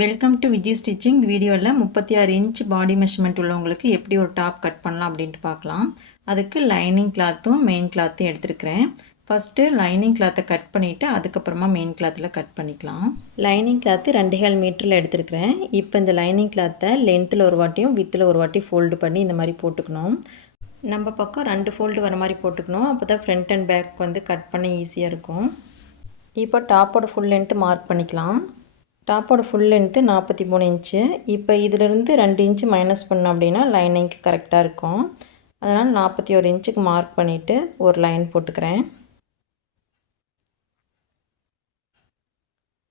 Welcome to Viji stitching. இந்த வீடியோவில் 36 inch பாடி measurement உள்ளவங்களுக்கு எப்படி ஒரு டாப் கட் பண்ணலாம் அப்படின்ட்டு பார்க்கலாம். அதுக்கு லைனிங் கிளாத்தும் மெயின் கிளாத்தையும் எடுத்துருக்கிறேன். ஃபஸ்ட்டு லைனிங் கிளாத்தை கட் பண்ணிவிட்டு அதுக்கப்புறமா மெயின் கிளாத்தில் கட் பண்ணிக்கலாம். லைனிங் கிளாத்து 2.5 மீட்டரில் எடுத்துருக்கிறேன். இப்போ இந்த லைனிங் கிளாத்தை லென்த்தில் ஒரு வாட்டியும் வித்தில் ஒரு வாட்டி ஃபோல்டு பண்ணி இந்த மாதிரி போட்டுக்கணும். நம்ம பக்கம் 2 ஃபோல்டு வர மாதிரி போட்டுக்கணும். அப்போ தான் ஃப்ரண்ட் அண்ட் பேக் வந்து கட் பண்ண ஈஸியாக இருக்கும். இப்போ டாப்போட ஃபுல் லென்த்து மார்க் பண்ணிக்கலாம். டாப்போட ஃபுல் லென்த்து 43 இன்ச்சு. இப்போ இதிலிருந்து 2 இன்ச்சு மைனஸ் பண்ணோம் அப்படின்னா லைனிங்க்கு கரெக்டாக இருக்கும். அதனால் 41 இன்ச்சுக்கு மார்க் பண்ணிவிட்டு ஒரு லைன் போட்டுக்கிறேன்.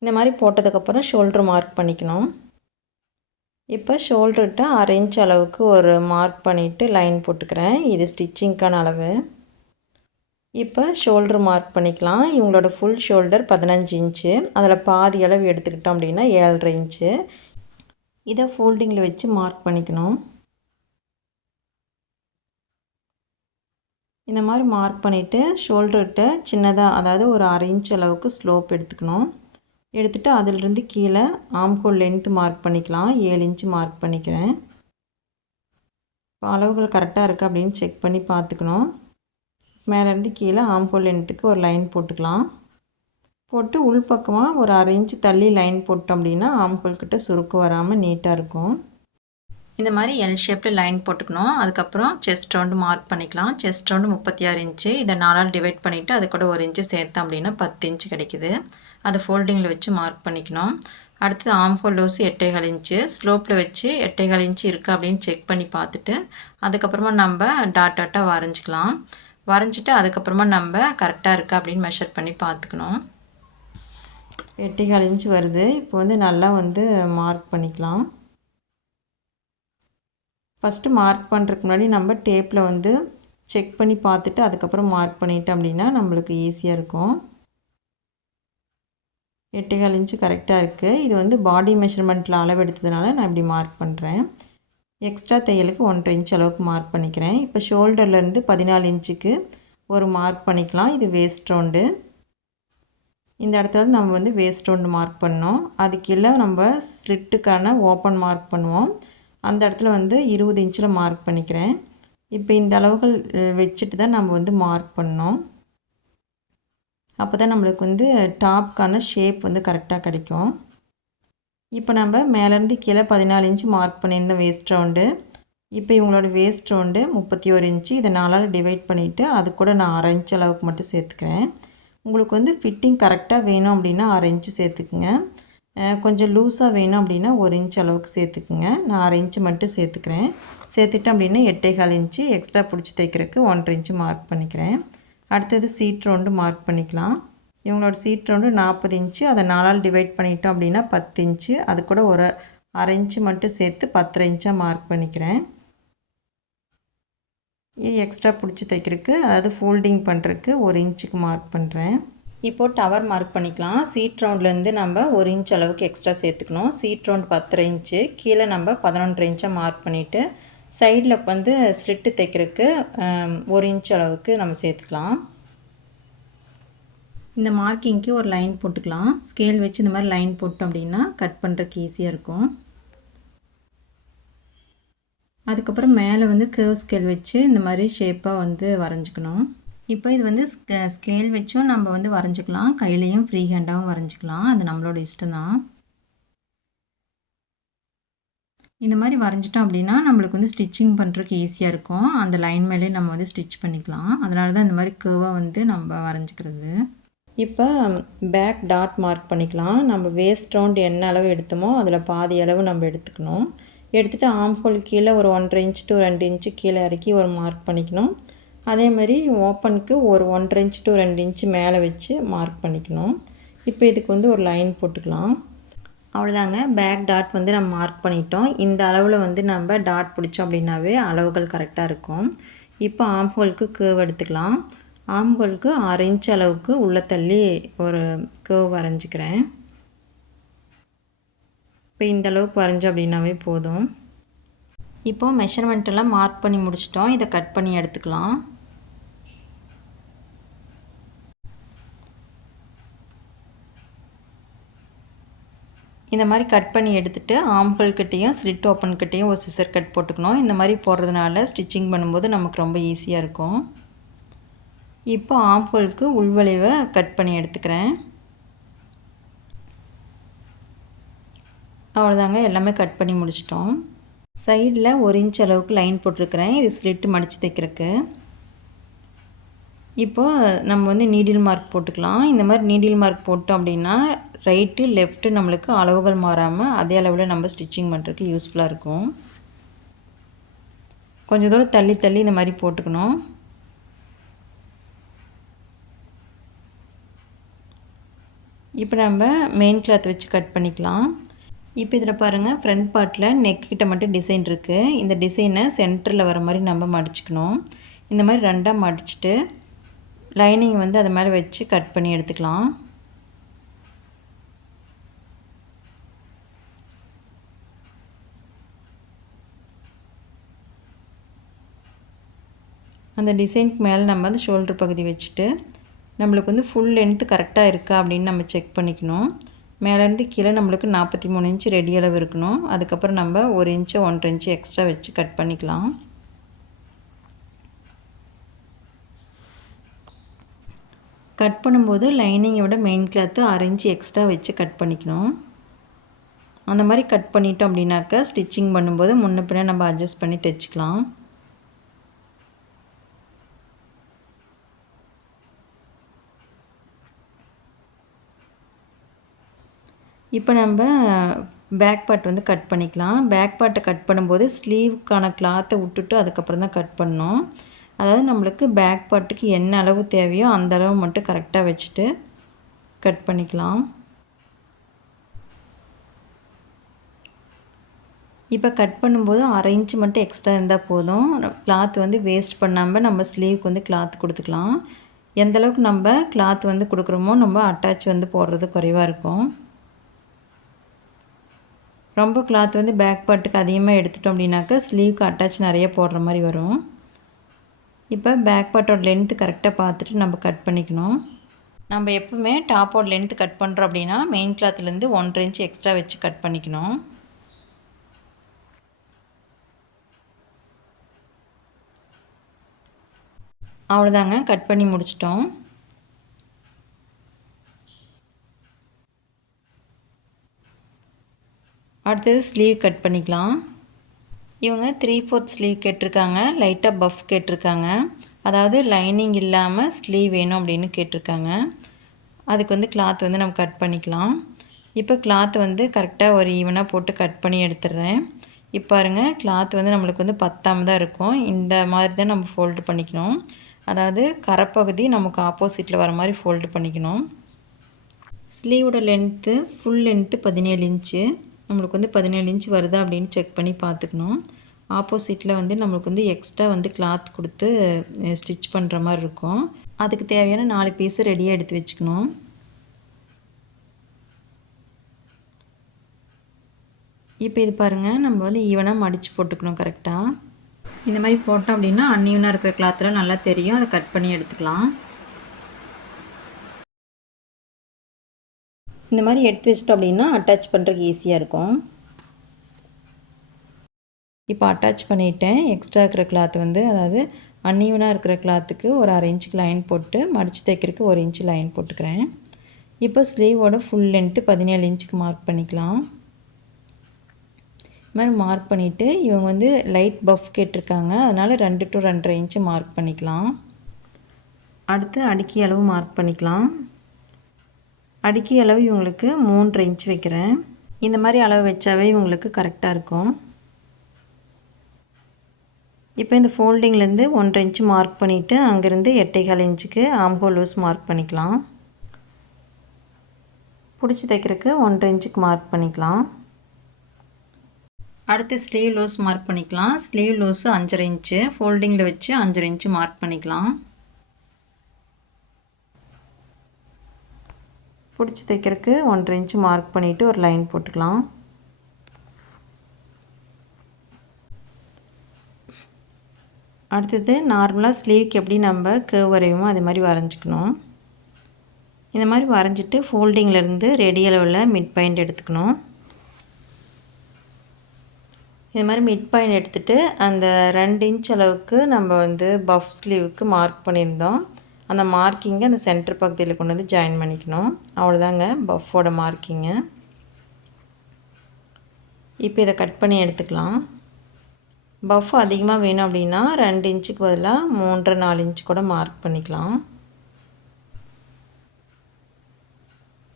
இந்த மாதிரி போட்டதுக்கப்புறம் ஷோல்ட்ரு மார்க் பண்ணிக்கணும். இப்போ ஷோல்டர்கிட்ட 1/2 இன்ச் அளவுக்கு ஒரு மார்க் பண்ணிவிட்டு லைன் போட்டுக்கிறேன். இது ஸ்டிச்சிங்க்கான அளவு. இப்போ ஷோல்ட்ரு மார்க் பண்ணிக்கலாம். இவங்களோட ஃபுல் ஷோல்டர் 15 இன்ச்சு. அதில் பாதி அளவு எடுத்துக்கிட்டோம் அப்படின்னா 7.5 இன்ச்சு. இதை ஃபோல்டிங்கில் வச்சு மார்க் பண்ணிக்கணும். இந்த மாதிரி மார்க் பண்ணிவிட்டு ஷோல்டர்கிட்ட சின்னதாக, அதாவது ஒரு 1/2 இன்ச் அளவுக்கு ஸ்லோப் எடுத்துக்கணும். எடுத்துகிட்டு அதிலிருந்து கீழே ஆம்ஹோல் லென்த்து மார்க் பண்ணிக்கலாம். 7 இன்ச்சு மார்க் பண்ணிக்கிறேன். இப்போ அளவுகள் கரெக்டாக இருக்குது அப்படின்னு செக் பண்ணி பார்த்துக்கணும். மேலேருந்து கீழே ஆம்ஹோல் லென்த்துக்கு ஒரு லைன் போட்டுக்கலாம். போட்டு உள்பக்கமாக ஒரு 1/2 இன்ச்சு தள்ளி லைன் போட்டோம் அப்படின்னா ஆம்ஹோல்கிட்ட சுருக்கு வராமல் நீட்டாக இருக்கும். இந்த மாதிரி எல் ஷேப்பில் லைன் போட்டுக்கணும். அதுக்கப்புறம் செஸ்ட் ரவுண்டு மார்க் பண்ணிக்கலாம். Chest round 36 inch. இதை 4ஆல் டிவைட் பண்ணிவிட்டு அது கூட 1 இன்ச்சு சேர்த்தோம் அப்படின்னா 10 இன்ச்சு கிடைக்குது. அதை ஃபோல்டிங்கில் வச்சு மார்க் பண்ணிக்கணும். அடுத்தது ஆம்ஹோல் லூஸ் 8.25 இன்ச்சு. ஸ்லோப்பில் வச்சு 8.25 இன்ச்சு இருக்குது அப்படின்னு செக் பண்ணி பார்த்துட்டு அதுக்கப்புறமா நம்ம டாட்டாக வரைஞ்சிக்கலாம். வரைஞ்சிட்டு அதுக்கப்புறமா நம்ம கரெக்டாக இருக்கா அப்படின்னு மெஷர் பண்ணி பார்த்துக்கணும். 8.25 இன்ச்சு வருது. இப்போ வந்து நல்லா வந்து மார்க் பண்ணிக்கலாம். ஃபஸ்ட்டு மார்க் பண்ணுறதுக்கு முன்னாடி நம்ம டேப்பில் வந்து செக் பண்ணி பார்த்துட்டு அதுக்கப்புறம் மார்க் பண்ணிட்டோம் அப்படின்னா நம்மளுக்கு ஈஸியாக இருக்கும். 8.25 இன்ச்சு கரெக்டாக இருக்குது. இது வந்து பாடி மெஷர்மெண்ட்டில் அளவு எடுத்ததுனால நான் இப்படி மார்க் பண்ணுறேன். எக்ஸ்ட்ரா தையலுக்கு 1.5 இன்ச் அளவுக்கு மார்க் பண்ணிக்கிறேன். இப்போ ஷோல்டர்லேருந்து 14 இன்ச்சுக்கு ஒரு மார்க் பண்ணிக்கலாம். இது வேஸ்ட் ரவுண்டு. இந்த இடத்துல நம்ம வந்து வேஸ்ட் ரவுண்டு மார்க் பண்ணோம். அதுக்கு கீழே நம்ம ஸ்லிட்டுக்கான ஓப்பன் மார்க் பண்ணுவோம். அந்த இடத்துல வந்து 20 இன்ச்சில் மார்க் பண்ணிக்கிறேன். இப்போ இந்த அளவுகள் வச்சுட்டு தான் நம்ம வந்து மார்க் பண்ணோம். அப்போ தான் நம்மளுக்கு வந்து டாப்க்கான ஷேப் வந்து கரெக்டாக கிடைக்கும். இப்போ நம்ம மேலேருந்து கீழே 14 இன்ச்சு மார்க் பண்ணியிருந்தோம் வேஸ்ட் ரவுண்டு. இப்போ இவங்களோட வேஸ்ட் ரவுண்டு 31 இன்ச்சு. இதை 4ஆல் டிவைட் பண்ணிவிட்டு அது கூட நான் 1/2 இன்ச் அளவுக்கு மட்டும் சேர்த்துக்கிறேன். உங்களுக்கு வந்து ஃபிட்டிங் கரெக்டாக வேணும் அப்படின்னா 1/2 இன்ச்சு சேர்த்துக்குங்க. கொஞ்சம் லூஸாக வேணும் அப்படின்னா 1 இன்ச் அளவுக்கு சேர்த்துக்குங்க. நான் 1/2 இன்ச்சு மட்டும் சேர்த்துக்கிறேன். சேர்த்துட்டேன் அப்படின்னா 8.25 இன்ச்சு எக்ஸ்ட்ரா பிடிச்சி தைக்கிறதுக்கு 1.5 இன்ச்சு மார்க் பண்ணிக்கிறேன். அடுத்தது சீட் ரவுண்டு மார்க் பண்ணிக்கலாம். இவங்களோட சீட் ரவுண்டு 40 இன்ச்சு. அதை 4ஆல் டிவைட் பண்ணிட்டோம் அப்படின்னா 10 இன்ச்சு. அது கூட ஒரு 1/2 இன்ச்சு மட்டும் சேர்த்து 10.5 இன்ச்சாக மார்க் பண்ணிக்கிறேன். இது எக்ஸ்ட்ரா பிடிச்சி தைக்கிறதுக்கு, அதாவது ஃபோல்டிங் பண்ணுறதுக்கு 1 இன்ச்சுக்கு மார்க் பண்ணுறேன். இப்போது டவர் மார்க் பண்ணிக்கலாம். சீட் ரவுண்ட்லேருந்து நம்ம 1 இன்ச் அளவுக்கு எக்ஸ்ட்ரா சேர்த்துக்கணும். Seat round 10.5 inch. கீழே நம்ம 11.5 இன்ச்சாக மார்க் பண்ணிவிட்டு சைடில் வந்து ஸ்லிட்டு தைக்கிறதுக்கு 1 இன்ச் அளவுக்கு நம்ம சேர்த்துக்கலாம். இந்த மார்க்கிங்க்கு ஒரு லைன் போட்டுக்கலாம். ஸ்கேல் வச்சு இந்த மாதிரி லைன் போட்டோம் அப்படின்னா கட் பண்ணுறதுக்கு ஈஸியாக இருக்கும். அதுக்கப்புறம் மேலே வந்து கர்வ் ஸ்கேல் வச்சு இந்த மாதிரி ஷேப்பாக வந்து வரைஞ்சிக்கணும். இப்போ இது வந்து ஸ்கேல் வச்சும் நம்ம வந்து வரைஞ்சிக்கலாம். கையிலையும் ஃப்ரீ ஹேண்டாகவும் வரைஞ்சிக்கலாம். அது நம்மளோட இஷ்டம் தான். இந்த மாதிரி வரைஞ்சிட்டோம் அப்படின்னா நம்மளுக்கு வந்து ஸ்டிச்சிங் பண்ணுறதுக்கு ஈஸியாக இருக்கும். அந்த லைன் மேலே நம்ம வந்து ஸ்டிச் பண்ணிக்கலாம். அதனால தான் இந்த மாதிரி கர்வாக வந்து நம்ம வரைஞ்சிக்கிறது. இப்போ பேக் டாட் மார்க் பண்ணிக்கலாம். நம்ம வேஸ்ட் ரவுண்ட் என்ன அளவு எடுத்தோமோ அதில் பாதி அளவு நம்ம எடுத்துக்கணும். எடுத்துகிட்டு ஆம்ஹோல் கீழே ஒரு 1.5 இன்ச் டு 2 இன்ச்சு கீழே இறக்கி ஒரு மார்க் பண்ணிக்கணும். அதே மாதிரி ஓப்பனுக்கு ஒரு 1.5 இன்ச் டு 2 இன்ச்சு மேலே வச்சு மார்க் பண்ணிக்கணும். இப்போ இதுக்கு வந்து ஒரு லைன் போட்டுக்கலாம். அவ்வளோதாங்க, பேக் டாட் வந்து நம்ம மார்க் பண்ணிட்டோம். இந்த அளவில் வந்து நம்ம டாட் பிடிச்சோம் அப்படின்னாவே அளவுகள் கரெக்டாக இருக்கும். இப்போ ஆம்ஹோலுக்கு கர்வ் எடுத்துக்கலாம். ஆம்ஹோலுக்கு 1/2 இன்ச் அளவுக்கு உள்ளே தள்ளி ஒரு கர்வ் வரைஞ்சிக்கிறேன். இப்போ இந்த அளவுக்கு வரைஞ்சோம் அப்படின்னாவே போதும். இப்போது மெஷர்மெண்ட்டெல்லாம் மார்க் பண்ணி முடிச்சிட்டோம். இதை கட் பண்ணி எடுத்துக்கலாம். இந்த மாதிரி கட் பண்ணி எடுத்துகிட்டு ஆம்ஹோல் கிட்டேயும் ஸ்லிட் ஓப்பன் கிட்டேயும் ஒரு சிசர் கட் போட்டுக்கணும். இந்த மாதிரி போடுறதுனால ஸ்டிச்சிங் பண்ணும்போது நமக்கு ரொம்ப ஈஸியாக இருக்கும். இப்போ ஆம்ஹோலுக்கு உள்வளைவை கட் பண்ணி எடுத்துக்கிறேன். அவ்வளோதாங்க, எல்லாமே கட் பண்ணி முடிச்சிட்டோம். சைடில் 1 இன்ச் அளவுக்கு லைன் போட்டிருக்கிறேன். இது ஸ்லிட்டு மடித்து தைக்கிறதுக்கு. இப்போது நம்ம வந்து நீடில் மார்க் போட்டுக்கலாம். இந்த மாதிரி நீடில் மார்க் போட்டோம் அப்படின்னா ரைட்டு லெஃப்ட்டு நம்மளுக்கு அளவுகள் மாறாமல் அதே அளவில் நம்ம ஸ்டிச்சிங் பண்ணுறதுக்கு யூஸ்ஃபுல்லாக இருக்கும். கொஞ்சம் தூரம் தள்ளி தள்ளி இந்த மாதிரி போட்டுக்கணும். இப்போ நம்ம மெயின் கிளாத் வச்சு கட் பண்ணிக்கலாம். இப்போ இதில் பாருங்கள், ஃப்ரண்ட் பார்ட்டில் நெக் கிட்ட மட்டும் டிசைன் இருக்குது. இந்த டிசைனை சென்டரில் வர மாதிரி நம்ம மடிச்சுக்கணும். இந்த மாதிரி ரெண்டாக மடிச்சுட்டு லைனிங் வந்து அது மேலே வச்சு கட் பண்ணி எடுத்துக்கலாம். அந்த டிசைனுக்கு மேலே நம்ம அந்த ஷோல்டர் பகுதி வச்சுட்டு நம்மளுக்கு வந்து ஃபுல் லென்த்து கரெக்டாக இருக்கா அப்படின்னு நம்ம செக் பண்ணிக்கணும். மேலேருந்து கீழே நம்மளுக்கு 43 இன்ச்சு ரெடி அளவு இருக்கணும். அதுக்கப்புறம் நம்ம 1 இன்ச்சு 1.5 இன்ச்சு எக்ஸ்ட்ரா வச்சு கட் பண்ணிக்கலாம். கட் பண்ணும்போது லைனிங்கை விட மெயின் கிளாத்து 6 இன்ச்சு எக்ஸ்ட்ரா வச்சு கட் பண்ணிக்கணும். அந்த மாதிரி கட் பண்ணிட்டோம் அப்படின்னாக்கா ஸ்டிச்சிங் பண்ணும்போது முன்ன பின்ன நம்ம அட்ஜஸ்ட் பண்ணி தைச்சிக்கலாம். இப்போ நம்ம பேக் பார்ட் வந்து கட் பண்ணிக்கலாம். பேக் பார்ட்டை கட் பண்ணும்போது ஸ்லீவுக்கான கிளாத்தை விட்டுட்டு அதுக்கப்புறம் தான் கட் பண்ணணும். அதாவது நம்மளுக்கு பேக் பார்ட்டுக்கு என்ன அளவு தேவையோ அந்த அளவு மட்டும் கரெக்டாக வச்சுட்டு கட் பண்ணிக்கலாம். இப்போ கட் பண்ணும்போது 1/2 இன்ச்சு மட்டும் எக்ஸ்ட்ரா இருந்தால் போதும். கிளாத் வந்து வேஸ்ட் பண்ணாமல் நம்ம ஸ்லீவுக்கு வந்து கிளாத் கொடுத்துக்கலாம். எந்தளவுக்கு நம்ம கிளாத் வந்து கொடுக்குறோமோ நம்ம அட்டாச் வந்து போடுறது குறைவாக இருக்கும். ரொம்ப கிளாத் வந்து பேக் பார்ட்டுக்கு அதிகமாக எடுத்துட்டோம் அப்படின்னாக்கா ஸ்லீவுக்கு அட்டாச் நிறைய போடுற மாதிரி வரும். இப்போ பேக் பார்ட்டோட லென்த்து கரெக்டாக பார்த்துட்டு நம்ம கட் பண்ணிக்கணும். நம்ம எப்பவுமே டாப்போட லென்த்து கட் பண்ணுறோம் அப்படின்னா மெயின் கிளாத்லேருந்து 1.5 இன்ச் எக்ஸ்ட்ரா வச்சு கட் பண்ணிக்கணும். அவ்வளோதாங்க, கட் பண்ணி முடிச்சிட்டோம். அடுத்தது ஸ்லீவ் கட் பண்ணிக்கலாம். இவங்க 3/4 ஸ்லீவ் கேட்டிருக்காங்க. லைட்டாக பஃப் கேட்டிருக்காங்க. அதாவது லைனிங் இல்லாமல் ஸ்லீவ் வேணும் அப்படின்னு கேட்டிருக்காங்க. அதுக்கு வந்து கிளாத் வந்து நம்ம கட் பண்ணிக்கலாம். இப்போ கிளாத் வந்து கரெக்டாக ஒரு ஈவனாக போட்டு கட் பண்ணி எடுத்துடுறேன். இப்போ பாருங்கள், கிளாத் வந்து நம்மளுக்கு வந்து பத்தாம தான் இருக்கும். இந்த மாதிரி தான் நம்ம ஃபோல்டு பண்ணிக்கணும். அதாவது கரைப்பகுதி நமக்கு ஆப்போசிட்டில் வர மாதிரி ஃபோல்டு பண்ணிக்கணும். ஸ்லீவோட லென்த்து ஃபுல் லென்த்து 17 இன்ச்சு. நம்மளுக்கு வந்து 17 இன்ச் வருதா அப்படின்னு செக் பண்ணி பார்த்துக்கணும். ஆப்போசிட்டில் வந்து நம்மளுக்கு வந்து எக்ஸ்ட்ரா வந்து கிளாத் கொடுத்து ஸ்டிச் பண்ணுற மாதிரி இருக்கும். அதுக்கு தேவையான 4 பீஸு ரெடியாக எடுத்து வச்சுக்கணும். இப்போ இது பாருங்கள், நம்ம வந்து ஈவனாக மடித்து போட்டுக்கணும் கரெக்டாக. இந்த மாதிரி போட்டோம் அப்படின்னா அன்ஈவனாக இருக்கிற கிளாத்தில் நல்லா தெரியும். அதை கட் பண்ணி எடுத்துக்கலாம். இந்த மாதிரி எடுத்து வச்சிட்டோம் அப்படின்னா அட்டாச் பண்ணுறதுக்கு ஈஸியாக இருக்கும். இப்போ அட்டாச் பண்ணிவிட்டேன். எக்ஸ்ட்ரா இருக்கிற கிளாத் வந்து அதாவது அன்ஈவனாக இருக்கிற கிளாத்துக்கு ஒரு 1/2 இன்ச்சுக்கு லைன் போட்டு மடித்து தைக்கிறதுக்கு 1 இன்ச்சு லைன் போட்டுக்கிறேன். இப்போ ஸ்லீவோட ஃபுல் லென்த்து 17 இன்ச்சுக்கு மார்க் பண்ணிக்கலாம். இது மாதிரி மார்க் பண்ணிவிட்டு இவங்க வந்து லைட் பஃப் கேட்டிருக்காங்க. அதனால் 2 to 2.5 இன்ச்சு மார்க் பண்ணிக்கலாம். அடுத்து அடுக்கி அளவு மார்க் பண்ணிக்கலாம். அடுக்கி அளவு இவங்களுக்கு 3.5 இன்ச் வைக்கிறேன். இந்த மாதிரி அளவு வச்சாவே இவங்களுக்கு கரெக்டாக இருக்கும். இப்போ இந்த ஃபோல்டிங்லேருந்து 1.5 இன்ச்சு மார்க் பண்ணிவிட்டு அங்கேருந்து 8.25 இன்ச்சுக்கு ஆம்ஹோல் லூஸ் மார்க் பண்ணிக்கலாம். பிடிச்சி தைக்கிறதுக்கு 1.5 இன்ச்சுக்கு மார்க் பண்ணிக்கலாம். அடுத்து ஸ்லீவ் லூஸ் மார்க் பண்ணிக்கலாம். ஸ்லீவ் லூஸு 5.5 இன்ச்சு, ஃபோல்டிங்கில் வச்சு 5.5 இன்ச்சு மார்க் பண்ணிக்கலாம். பிடிச்சி தைக்கிறதுக்கு 1.5 இன்ச்சு மார்க் பண்ணிவிட்டு ஒரு லைன் போட்டுக்கலாம். அடுத்தது நார்மலாக ஸ்லீவ்க்கு எப்படி நம்ம கர்வ் வரையுமோ அது மாதிரி வரைஞ்சிக்கணும். இந்த மாதிரி வரைஞ்சிட்டு ஃபோல்டிங்கிலேருந்து ரெடி அளவில் மிட் பாயிண்ட் எடுத்துக்கணும். இது மாதிரி மிட் பாயிண்ட் எடுத்துகிட்டு அந்த 2 இன்ச் அளவுக்கு நம்ம வந்து பஃப் ஸ்லீவுக்கு மார்க் பண்ணியிருந்தோம். அந்த மார்க்கிங்கை அந்த சென்டர் பகுதியில் கொண்டு வந்து ஜாயின் பண்ணிக்கணும். அவ்வளோதாங்க பஃபோட மார்க்கிங்கு. இப்போ இதை கட் பண்ணி எடுத்துக்கலாம். பஃப் அதிகமாக வேணும் அப்படின்னா 2 இன்ச்சுக்கு பதிலாக 3 4 இன்ச் கூட மார்க் பண்ணிக்கலாம்.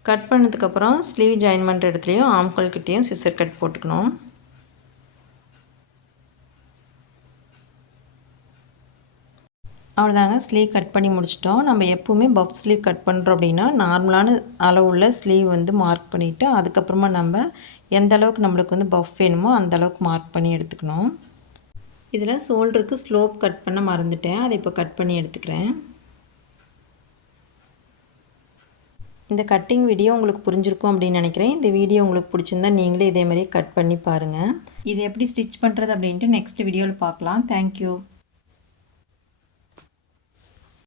கட் பண்ணதுக்கப்புறம் ஸ்லீவ் ஜாயின் பண்ணுற இடத்துலையும் ஆம்ஹோல் கிட்டேயும் சிசர் கட் போட்டுக்கணும். அவ்வளோதாங்க, ஸ்லீவ் கட் பண்ணி முடிச்சிட்டோம். நம்ம எப்போவுமே பஃப் ஸ்லீவ் கட் பண்ணுறோம் அப்படின்னா நார்மலான அளவுள்ள ஸ்லீவ் வந்து மார்க் பண்ணிவிட்டு அதுக்கப்புறமா நம்ம எந்த அளவுக்கு நம்மளுக்கு வந்து பஃப் வேணுமோ அந்த அளவுக்கு மார்க் பண்ணி எடுத்துக்கணும். இதில் ஷோல்டருக்கு ஸ்லோப் கட் பண்ண மறந்துட்டேன், அதை இப்போ கட் பண்ணி எடுத்துக்கிறேன். இந்த கட்டிங் வீடியோ உங்களுக்கு புரிஞ்சிருக்கும் அப்படின்னு நினைக்கிறேன். இந்த வீடியோ உங்களுக்கு பிடிச்சிருந்தா நீங்களே இதே மாதிரி கட் பண்ணி பாருங்கள். இது எப்படி ஸ்டிச் பண்ணுறது அப்படின்ட்டு நெக்ஸ்ட் வீடியோவில் பார்க்கலாம். தேங்க்யூ.